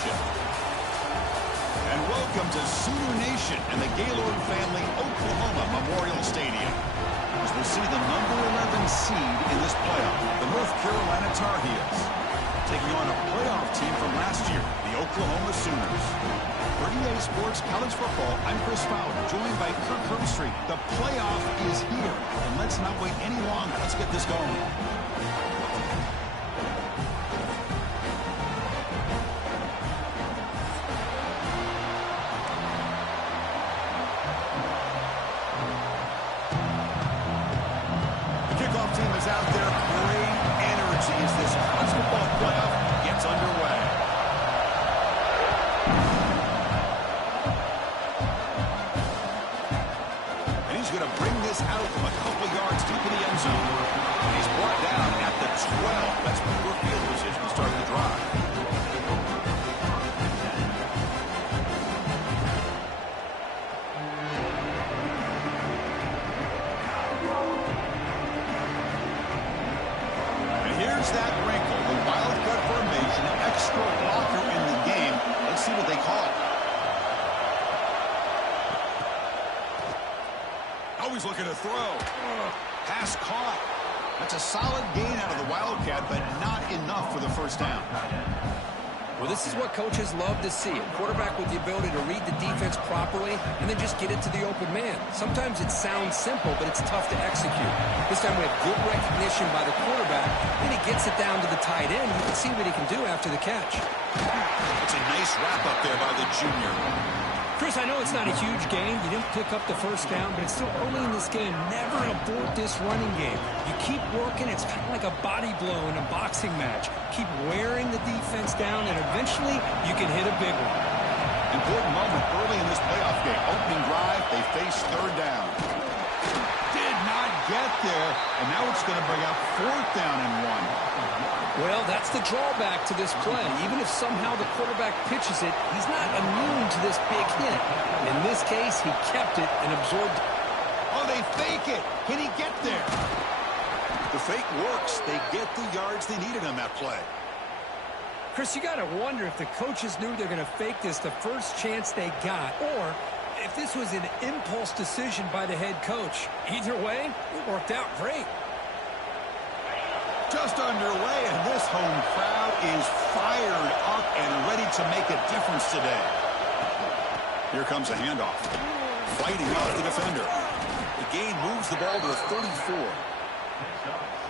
possession. And welcome to Sooner Nation and the Gaylord family Oklahoma Memorial Stadium, as we see the number 11 seed in this playoff, the North Carolina Tar Heels, taking on a playoff team from last year, the Oklahoma Sooners. For EA Sports College Football, I'm Chris Fowler, joined by Kirk Herbstreit. The playoff is here, and let's not wait any longer. Let's get this going. Team is out there. Great energy as this college football playoff gets underway. And he's going to bring this out from a couple yards deep in the end zone. And he's brought down at the 12. That's poor field position to start the drive. That wrinkle, the wildcat formation, extra blocker in the game. Let's see what they call it. Always looking to throw. Pass caught. That's a solid gain out of the Wildcat, but not enough for the first down. Well, this is what coaches love to see. A quarterback with the ability to read the defense properly and then just get it to the open man. Sometimes it sounds simple, but it's tough to execute. This time we have good recognition by the quarterback, and he gets it down to the tight end. You can see what he can do after the catch. It's a nice wrap up there by the junior. Chris, I know it's not a huge gain. You didn't pick up the first down, but it's still early in this game. Never abort this running game. You keep working. It's kind of like a body blow in a boxing match. Keep wearing the defense down, and eventually you can hit a big one. Important moment early in this playoff game. Opening drive, they face third down. Did not get there, and now it's going to bring up fourth down and 1. Well, that's the drawback to this play. Even if somehow the quarterback pitches it, he's not immune to this big hit. In this case, he kept it and absorbed it. Oh, they fake it. Can he get there? The fake works. They get the yards they needed on that play. Chris, you got to wonder if the coaches knew they're going to fake this the first chance they got, or if this was an impulse decision by the head coach. Either way, it worked out great. Just underway, and this home crowd is fired up and ready to make a difference today. Here comes a handoff. Fighting off the defender. The gain moves the ball to the 34.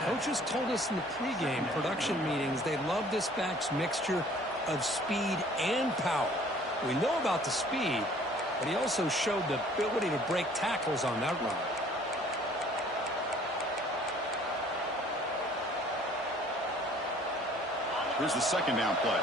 Coaches told us in the pregame production meetings they love this back's mixture of speed and power. We know about the speed, but he also showed the ability to break tackles on that run. Here's the second down play.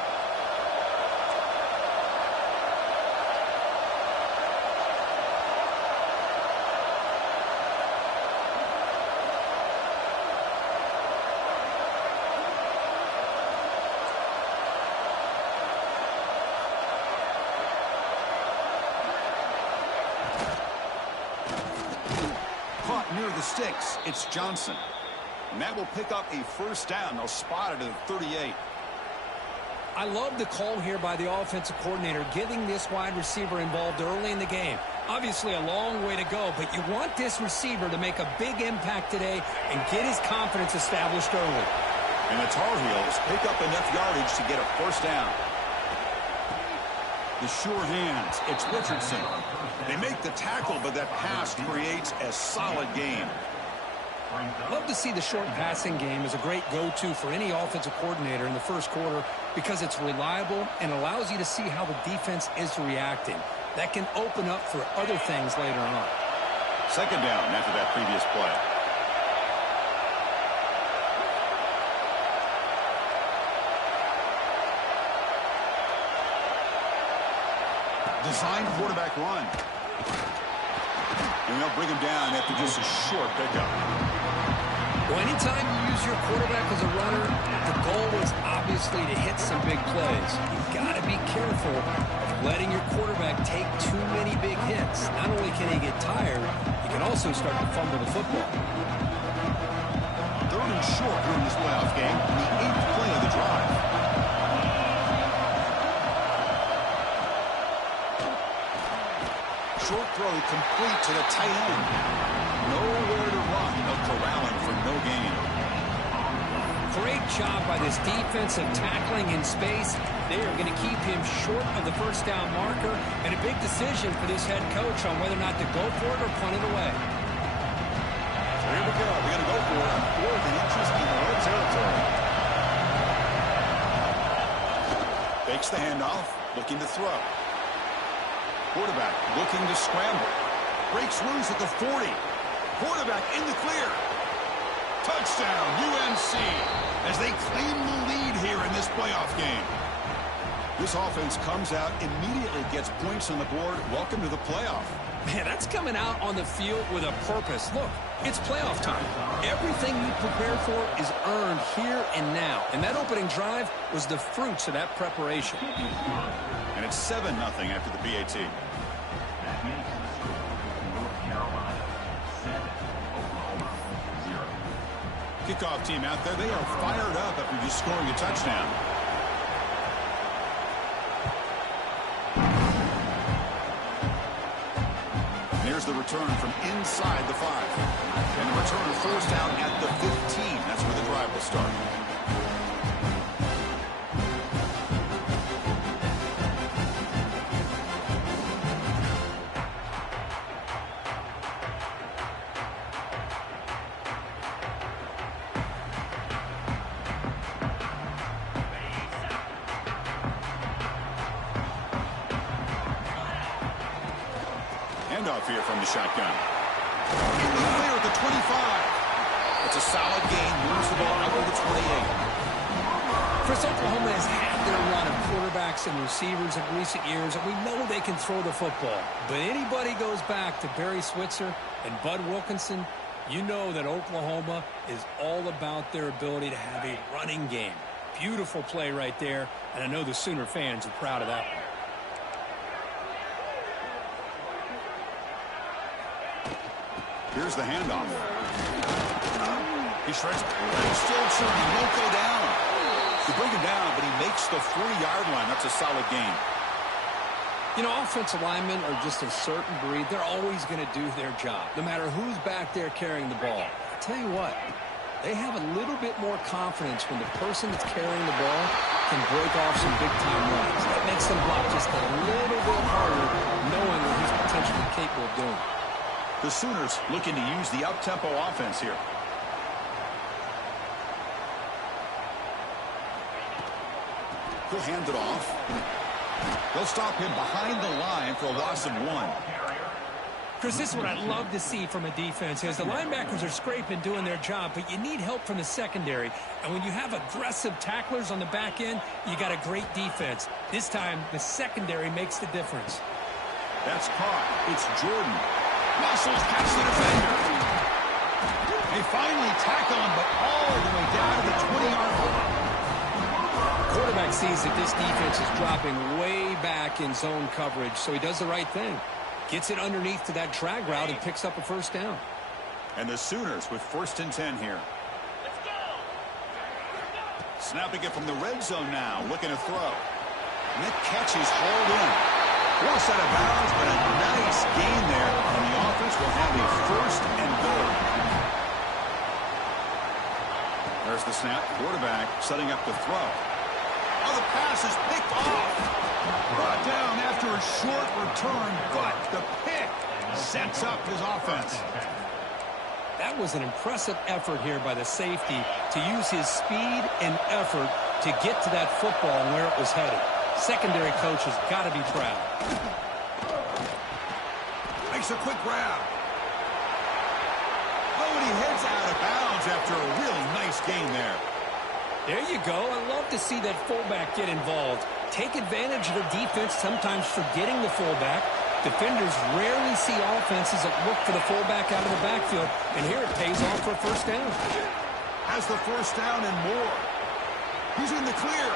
Caught near the sticks. It's Johnson. And that will pick up a first down. They'll spot it at 38. I love the call here by the offensive coordinator, getting this wide receiver involved early in the game. Obviously a long way to go, but you want this receiver to make a big impact today and get his confidence established early. And the Tar Heels pick up enough yardage to get a first down. The sure hands, it's Richardson. They make the tackle, but that pass creates a solid gain. Love to see the short passing game as a great go-to for any offensive coordinator in the first quarter because it's reliable and allows you to see how the defense is reacting. That can open up for other things later on. Second down after that previous play. Designed quarterback run. And they'll bring him down after just a short pickup. Well, anytime you use your quarterback as a runner, the goal is obviously to hit some big plays. You've got to be careful of letting your quarterback take too many big hits. Not only can he get tired, he can also start to fumble the football. Third and short here in this playoff game, the 8th play of the drive. short throw complete to the tight end. Nowhere to run. They'll corral him for no gain. Great job by this defensive tackling in space. They are going to keep him short of the first down marker, and a big decision for this head coach on whether or not to go for it or punt it away. So here we go. We're going to go for it on 4th and inches in the red territory. Fakes the handoff, looking to throw. Quarterback looking to scramble. Breaks loose at the 40. Quarterback in the clear. Touchdown, UNC, as they claim the lead here in this playoff game. This offense comes out, immediately gets points on the board. Welcome to the playoff. Man, that's coming out on the field with a purpose. Look, it's playoff time. Everything you prepare for is earned here and now. And that opening drive was the fruits of that preparation. And it's 7-0 after the PAT. Kickoff team out there. They are fired up after just scoring a touchdown. Here's the return from inside the 5. And the return of 4th down at the 15. That's where the drive will start. Handoff here from the shotgun. In the clear at the 25. It's a solid gain. Moves the ball out to the 28. Chris, Oklahoma has had their run of quarterbacks and receivers in recent years, and we know they can throw the football. But anybody goes back to Barry Switzer and Bud Wilkinson, you know that Oklahoma is all about their ability to have a running game. Beautiful play right there, and I know the Sooner fans are proud of that one. Here's the handoff. He shreds. He's still churning. Won't go down. They bring him down, but he makes the 40-yard line. That's a solid gain. You know, offensive linemen are just a certain breed. They're always going to do their job, no matter who's back there carrying the ball. I tell you what, they have a little bit more confidence when the person that's carrying the ball can break off some big-time runs. That makes them block just a little bit harder, knowing what he's potentially capable of doing. The Sooners looking to use the up-tempo offense here. He'll hand it off. They'll stop him behind the line for a loss of 1. Chris, this is what I love to see from a defense is the linebackers are scraping, doing their job, but you need help from the secondary. And when you have aggressive tacklers on the back end, you got a great defense. This time, the secondary makes the difference. That's caught. It's Jordan. Muscles past the defender. They finally tackle him, but all the way down to the 20-yard line. Quarterback sees that this defense is dropping way back in zone coverage, so he does the right thing. Gets it underneath to that drag route and picks up a first down. And the Sooners with 1st and 10 here. Let's go. Snapping it from the red zone now, looking to throw. And that catch is hauled in. Forced out of bounds, but a nice gain there. And the offense will have a 1st and goal. There's the snap. Quarterback setting up the throw. Oh, the pass is picked off. Brought down after a short return, but the pick sets up his offense. That was an impressive effort here by the safety to use his speed and effort to get to that football and where it was headed. Secondary coach has got to be proud. Makes a quick grab. Oh, and he heads out of bounds after a really nice gain there. There you go. I love to see that fullback get involved. Take advantage of the defense, sometimes forgetting the fullback. Defenders rarely see offenses that look for the fullback out of the backfield, and here it pays off for a first down. Has the first down and more. He's in the clear.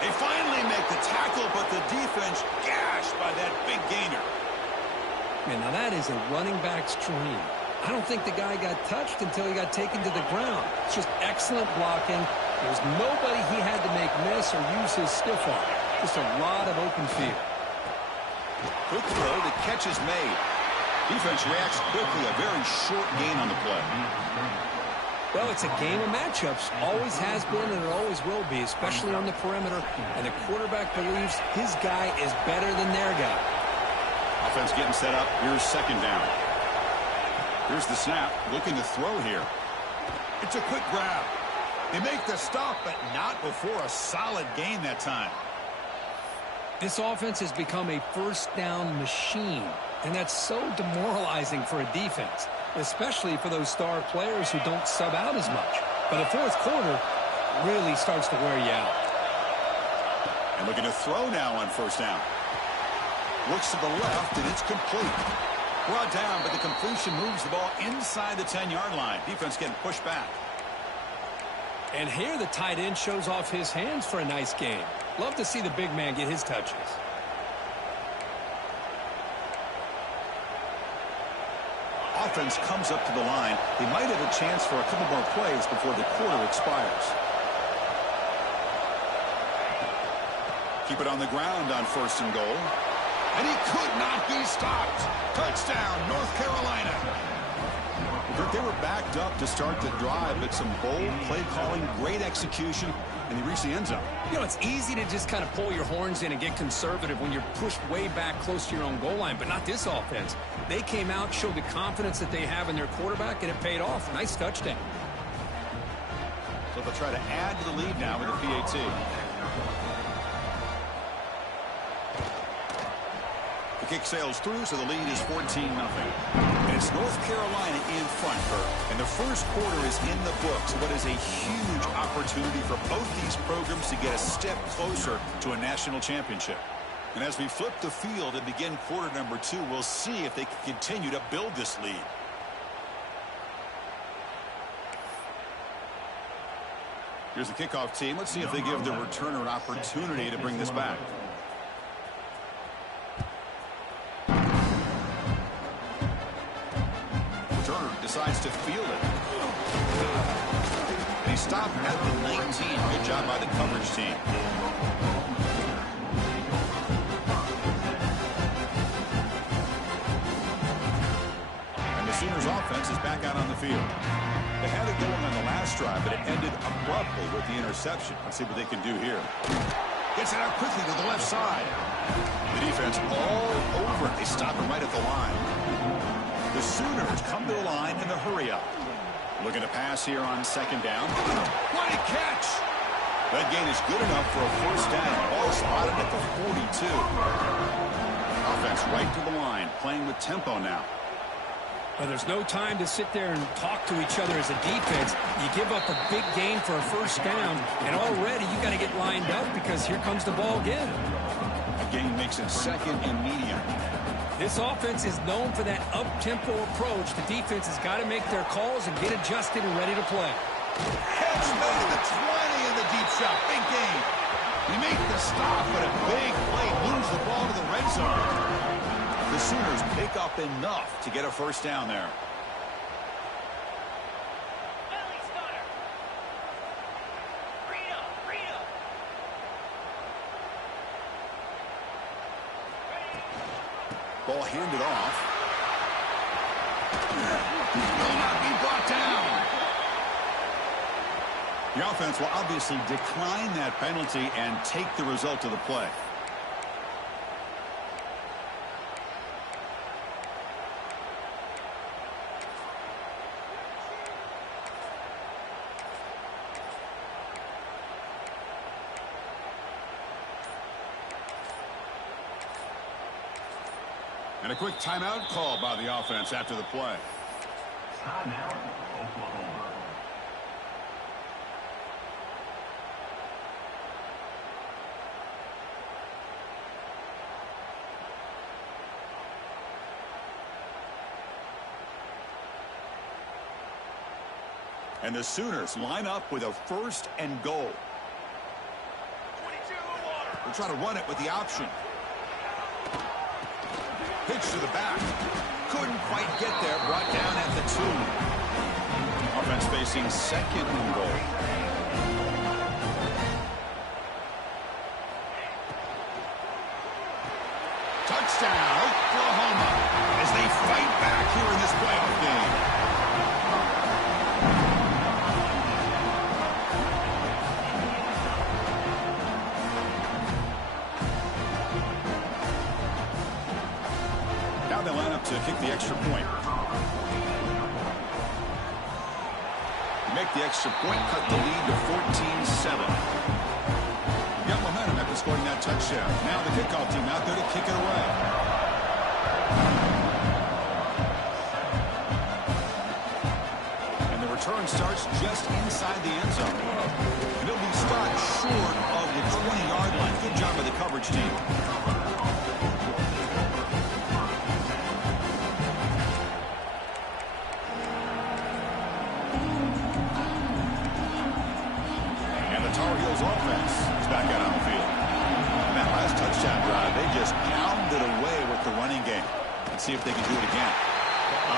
They finally make the tackle, but the defense gashed by that big gainer. Man, now that is a running back's dream. I don't think the guy got touched until he got taken to the ground. It's just excellent blocking. There's nobody he had to make miss or use his stiff arm. Just a lot of open field. Quick throw, the catch is made. Defense reacts quickly, a very short gain on the play. Well, it's a game of matchups. Always has been and it always will be, especially on the perimeter. And the quarterback believes his guy is better than their guy. Offense getting set up. Here's second down. Here's the snap. Looking to throw here. It's a quick grab. They make the stop, but not before a solid gain that time. This offense has become a first down machine. And that's so demoralizing for a defense, especially for those star players who don't sub out as much. But the fourth quarter really starts to wear you out. And looking to throw now on first down. Looks to the left, and it's complete. Brought down, but the completion moves the ball inside the 10-yard line. Defense getting pushed back. And here the tight end shows off his hands for a nice game. Love to see the big man get his touches. Offense comes up to the line. They might have a chance for a couple more plays before the quarter expires. Keep it on the ground on first and goal. And he could not be stopped. Touchdown, North Carolina. They were backed up to start the drive, but some bold play calling, great execution, and they reached the end zone. You know, it's easy to just kind of pull your horns in and get conservative when you're pushed way back close to your own goal line, but not this offense. They came out, showed the confidence that they have in their quarterback, and it paid off. Nice touchdown. So they'll try to add to the lead now with a PAT. The kick sails through, so the lead is 14-0. And it's North Carolina in front, Bert. And the first quarter is in the books. What is a huge opportunity for both these programs to get a step closer to a national championship. And as we flip the field and begin quarter number 2, we'll see if they can continue to build this lead. Here's the kickoff team. Let's see if they give the returner an opportunity to bring this back. Returner decides to field it. And he stopped at the 19. Good job by the coverage team. Sooners offense is back out on the field. They had it going on the last drive, but it ended abruptly with the interception. Let's see what they can do here. Gets it out quickly to the left side. The defense all over it. They stop him right at the line. The Sooners come to the line in the hurry up. Looking to pass here on second down. What a catch! That gain is good enough for a first down. Ball spotted at the 42. Offense right to the line, playing with tempo now. Well, there's no time to sit there and talk to each other as a defense. You give up a big gain for a first down, and already you got to get lined up because here comes the ball again. A gain makes it second and medium. This offense is known for that up-tempo approach. The defense has got to make their calls and get adjusted and ready to play. Catch made at the 20 in the deep shot. Big gain. He made the stop, but a big play moves the ball to the red zone. The Sooners pick up enough to get a first down there. Ball handed off. Will not be brought down. The offense will obviously decline that penalty and take the result of the play. And a quick timeout call by the offense after the play. Timeout, Oklahoma. And the Sooners line up with a first and goal. They'll try to run it with the option. Pitch to the back. Couldn't quite get there. Brought down at the 2. Offense facing second and goal. Touchdown, Oklahoma, as they fight back here in this playoff game. Now they line up to kick the extra point. Make the extra point, cut the lead to 14-7. Got momentum after scoring that touchdown. Now the kickoff team out there to kick it away. And the return starts just inside the end zone. And it'll be stopped short of the 20-yard line. Good job by the coverage team. Offense is back out on the field. And that last touchdown drive, they just pounded away with the running game. Let's see if they can do it again.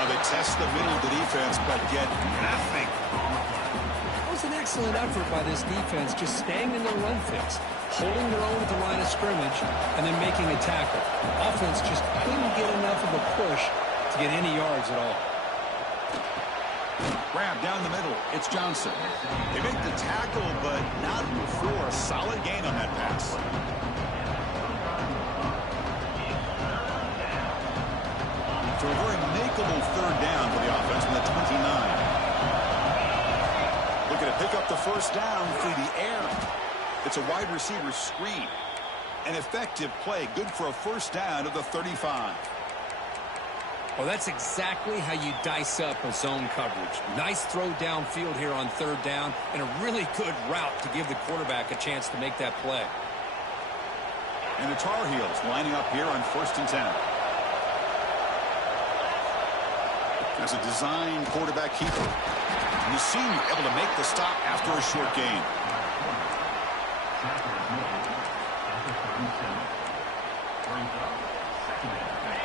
They test the middle of the defense, but get nothing. That was an excellent effort by this defense, just staying in their run fix, holding their own at the line of scrimmage, and then making a tackle. Offense just couldn't get enough of a push to get any yards at all. Grab down the middle. It's Johnson. They make the tackle, but not before a solid gain on that pass. So a very makeable third down for the offense from the 29. Looking to pick up the first down through the air. It's a wide receiver screen. An effective play. Good for a first down of the 35. Well, that's exactly how you dice up a zone coverage. Nice throw downfield here on third down, and a really good route to give the quarterback a chance to make that play. And the Tar Heels lining up here on 1st and 10. As a design quarterback keeper. And the senior able to make the stop after a short gain.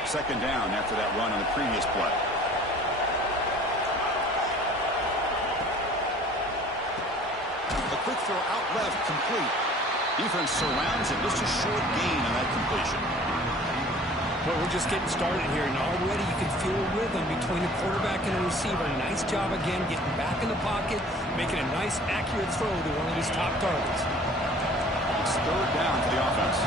Second down after that run on the previous play. A quick throw out left, complete. Defense surrounds him. Just a short gain on that completion. Well, we're just getting started here, and already you can feel a rhythm between a quarterback and a receiver. Nice job again getting back in the pocket, making a nice, accurate throw to one of his top targets. It's third down for the offense.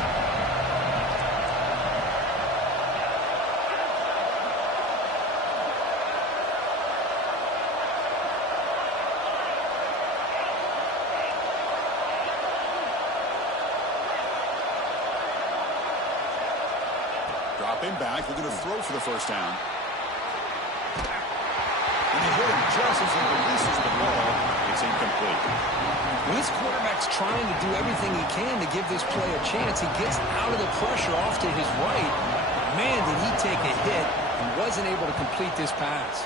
Dropping back, looking to throw for the first down. And they hit him just as he releases the ball. It's incomplete. When this quarterback's trying to do everything he can to give this play a chance, he gets out of the pressure off to his right. Man, did he take a hit and wasn't able to complete this pass.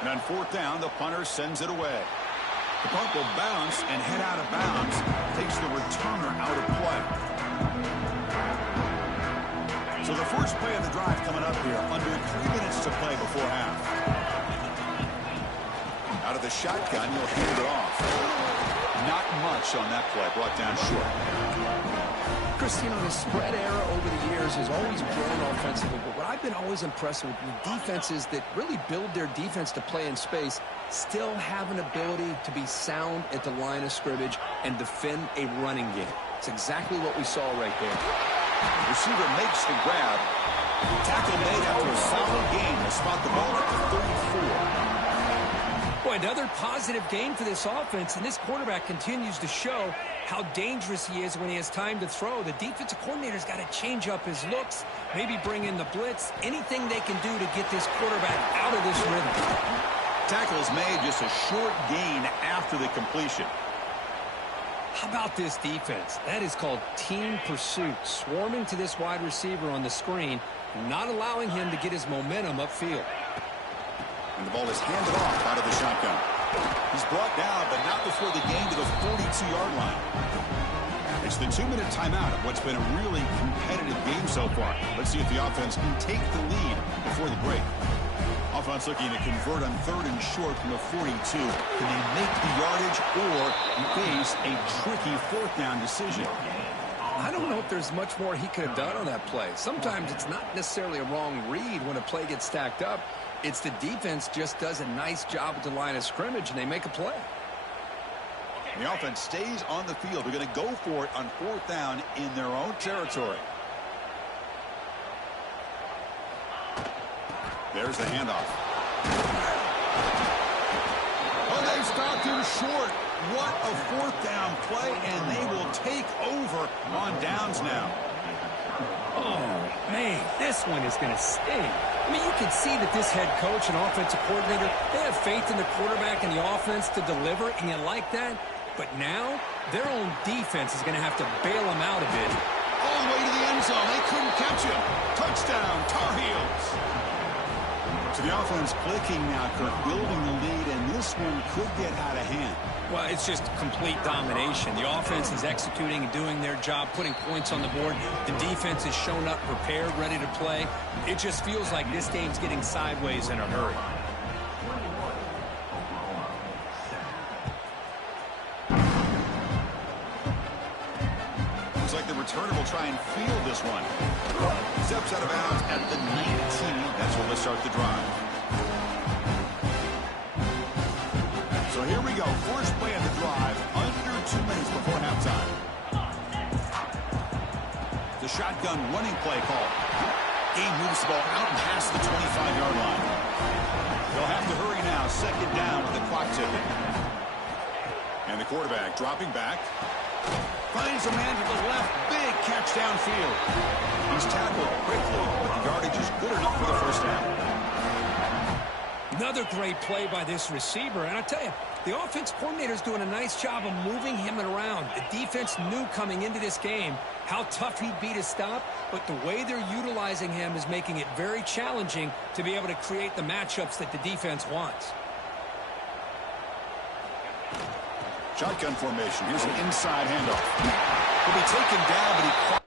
And on fourth down, the punter sends it away. The punt will bounce and head out of bounds. Takes the returner out of play. So the first play of the drive coming up here. Under 3 minutes to play before half. Out of the shotgun, you'll hand it off. Not much on that play. Brought down short. Chris, you know, the spread era over the years has always grown offensively, but what I've been always impressed with defenses that really build their defense to play in space still have an ability to be sound at the line of scrimmage and defend a running game. It's exactly what we saw right there. Receiver makes the grab. Tackle made after a solid gain to spot the ball at the 34. Boy, another positive gain for this offense, and this quarterback continues to show how dangerous he is when he has time to throw. The defensive coordinator's got to change up his looks, maybe bring in the blitz, anything they can do to get this quarterback out of this rhythm. Tackle is made, just a short gain after the completion. How about this defense? That is called team pursuit, swarming to this wide receiver on the screen, not allowing him to get his momentum upfield. And the ball is handed off out of the shotgun. He's brought down, but not before the gain to the 42-yard line. It's the 2-minute timeout of what's been a really competitive game so far. Let's see if the offense can take the lead before the break. Offense looking to convert on third and short from the 42. Can they make the yardage or face a tricky fourth down decision? I don't know if there's much more he could have done on that play. Sometimes it's not necessarily a wrong read when a play gets stacked up. It's the defense just does a nice job at the line of scrimmage, and they make a play. The offense stays on the field. They're going to go for it on 4th down in their own territory. There's the handoff. Oh, they stopped him short. What a 4th down play, and they will take over on downs now. Oh, man, this one is going to sting. I mean, you can see that this head coach and offensive coordinator, they have faith in the quarterback and the offense to deliver, and you like that. But now, their own defense is going to have to bail them out a bit. All the way to the end zone. They couldn't catch him. Touchdown, Tar Heels. So the offense clicking now, Kirk, building the lead, and this one could get out of hand. Well, it's just complete domination. The offense is executing and doing their job, putting points on the board. The defense has shown up prepared, ready to play. It just feels like this game's getting sideways in a hurry. Looks like the returner will try and field this one. Steps out of bounds at the 19. That's where they'll start the drive. So here we go. First play of the drive, under 2 minutes before halftime. The shotgun running play call. Game moves the ball out past the 25-yard line. They'll have to hurry now. 2nd down with the clock ticking. And the quarterback dropping back. Finds a man to the left. Big catch downfield. He's tackled quickly, but the yardage is good enough for the first down. Another great play by this receiver. And I tell you, the offense coordinator's doing a nice job of moving him around. The defense knew coming into this game how tough he'd be to stop, but the way they're utilizing him is making it very challenging to be able to create the matchups that the defense wants. Shotgun formation. Here's an inside handoff. He'll be taken down, but he...